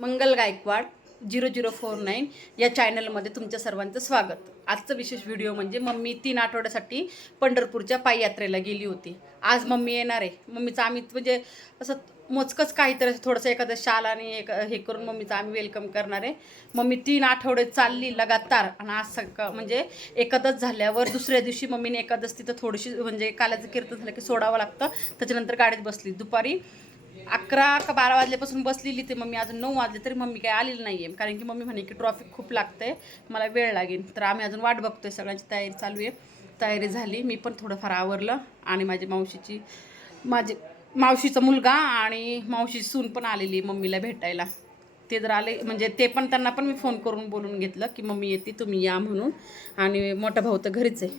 Mangal Gaikwad zero zero four nine या चॅनलमध्ये तुमच्या सर्वांचं स्वागत. आजचं विशेष व्हिडिओ म्हणजे मम्मी तीन आठवड्यासाठी पंढरपूरच्या पाययात्रेला गेली होती. आज मम्मी येणार आहे. मम्मीचं आम्ही म्हणजे असं मोजकंच काहीतरी थोडंसं एखादं शाल आणि एक हे करून मम्मीचं आम्ही वेलकम करणार आहे. मम्मी तीन आठवडे चालली लगातार आणि आज सकाळ म्हणजे एकादच झाल्यावर दुसऱ्या दिवशी मम्मीने एकादच तिथं थोडीशी म्हणजे काल्याचं कीर्तन झालं की सोडावं लागतं. त्याच्यानंतर गाडीत बसली. दुपारी अकरा का बारा वाजल्यापासून बसलेली ते मम्मी. अजून नऊ वाजले तरी मम्मी काही आलेली नाही आहे कारण की मम्मी म्हणे की ट्रॉफिक खूप लागतंय. मला वेळ लागेल. तर आम्ही अजून वाट बघतोय. सगळ्यांची तयारी चालू आहे. तयारी झाली. मी पण थोडंफार आवरलं. आणि माझी मावशीची माझे मावशीचा मुलगा आणि मावशी सून पण आलेली आहे मम्मीला भेटायला. ते जर आले म्हणजे ते पण त्यांना पण मी फोन करून बोलून घेतलं की मम्मी येते तुम्ही या म्हणून. आणि मोठा भाऊ तर घरीच आहे.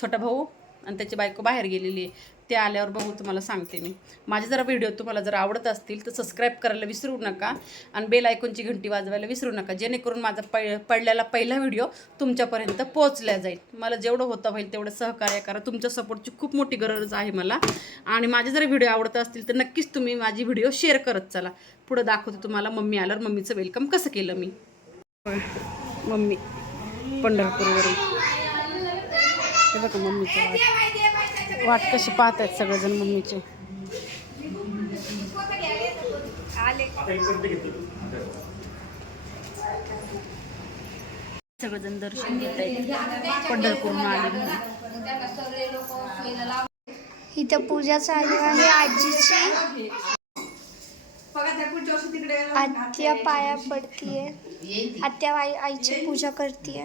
छोटा भाऊ आणि त्याची बायको बाहेर गेलेली आहे. ते आल्यावर बघू तुम्हाला सांगते मी. माझे जरा व्हिडिओ तुम्हाला जर आवडत असतील तर सबस्क्राईब करायला विसरू नका आणि बेल आयकॉनची घंटी वाजवायला विसरू नका. जेणेकरून माझा पै पडलेला पहिला व्हिडिओ तुमच्यापर्यंत पोहोचला जाईल. मला जेवढं होतं होईल तेवढं सहकार्य करा. तुमच्या सपोर्टची खूप मोठी गरज आहे मला. आणि माझे जर व्हिडिओ आवडत असतील तर नक्कीच तुम्ही माझी व्हिडिओ शेअर करत चला. पुढं दाखवते तुम्हाला. मम्मी आल्यावर मम्मीचं वेलकम कसं केलं मी. मम्मी पंढरपूरवरून. हे बघा मम्मीचं. वाट कशी पाहत आहेत सगळेजण मम्मीचे? सगळेजण दर्शन घेत आहेत पंढरपूरला आले इथं पूजा चालू आहे आजीची. आत्या पाया पडतीये. आत्या आई आईची पूजा करतीये.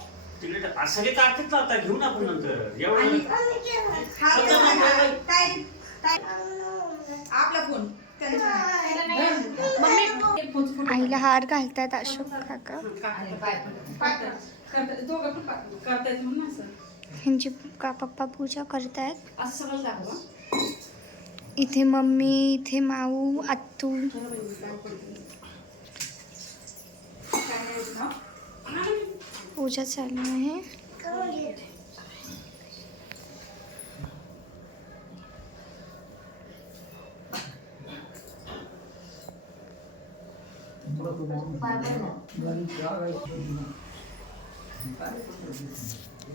तिकडे टाक. सगळे काढतात आता घेऊ ना आपण नंतर. एवढं आपला फोन आईला हार घालतात अशोक काका. दोघं पण करतायत म्हणून असं. ह्यांची का पप्पा पूजा करतायत? असं सगळं दाखवा इथे मम्मी इथे माऊ आत्तू. पूजा चालू आहे.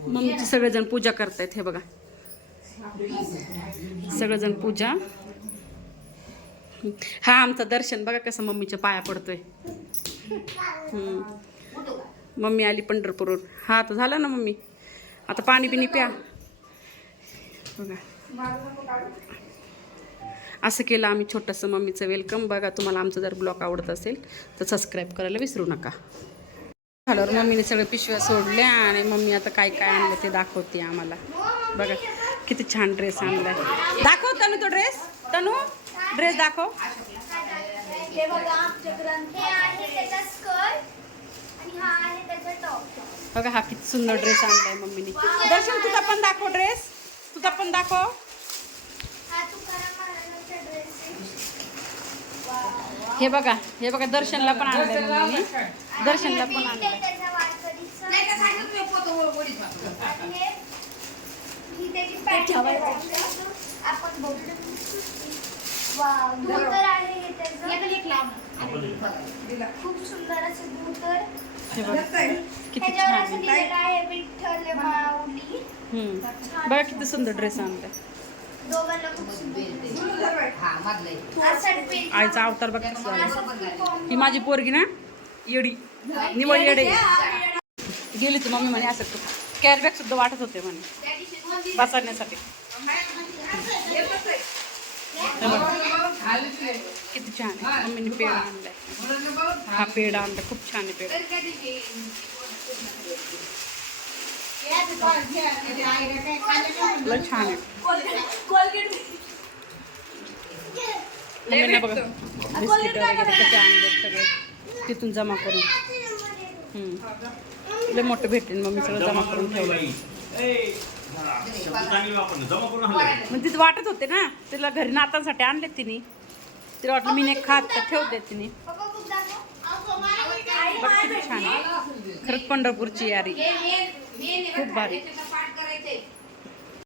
मम्मीचे सगळेजण पूजा करतायत हे बघा. सगळेजण पूजा. हा आमचं दर्शन बघा कसं मम्मीच्या पाया पडतोय. हम्म. मम्मी आली पंढरपूरवरून. हा आता झालं ना मम्मी? आता पाणी बिणी प्या. बघा. असं केलं आम्ही छोटंसं मम्मीचं वेलकम. बघा तुम्हाला आमचं जर ब्लॉग आवडत असेल तर सबस्क्राईब करायला विसरू नका. झाल्यावर मम्मीने सगळं पिशव्या सोडल्या आणि मम्मी आता काय काय आणलं ते दाखवते आम्हाला. बघा किती छान ड्रेस आणलाय. दाखव तनू तो ड्रेस तनू ड्रेस दाखव. हे बघा हे हा हा किती सुंदर ड्रेस आणलाय मम्मीने. दर्शन तुझा पण दाखव ड्रेस तुझा पण दाखव. हा हे बघा हे बघा दर्शनला पण आणलंय मम्मीने. दर्शनला पण आणि आणलंय हे हे ही. आपण खूप सुंदर असं धोतर हे बघा. किती त्याच्यावर छान असं आहे. लिहिलेलं आहे विठ्ठल माऊली. हम्म. बघा किती सुंदर ड्रेस आणलाय. दोघांना खूप सुंदर हा आईचा अवतार बघा. ही माझी पोरगी ना येडी. निवड येडे. गेली ती मम्मी म्हणे असं कॅरी. बॅग सुद्धा वाटत होते म्हणे. बसवण्यासाठी. किती छान आहे. मम्मीने पेड आणलाय. हा पेड आणला खूप छान आहे पेड लय छान आहे. मम्मीने बघा. बिस्किट वगैरे कसे आणले सगळे. तिथून जमा करून. लय मोठं भेटेल मम्मी सगळं जमा करून ठेवलं. मग तिथे म्हणजे वाटत होते ना तिला घरी नातांसाठी आणले तिने. तिला वाटलं मी नाही खात तर ठेवते तिने खरंच पंढरपूरची यारी. खूप भारी.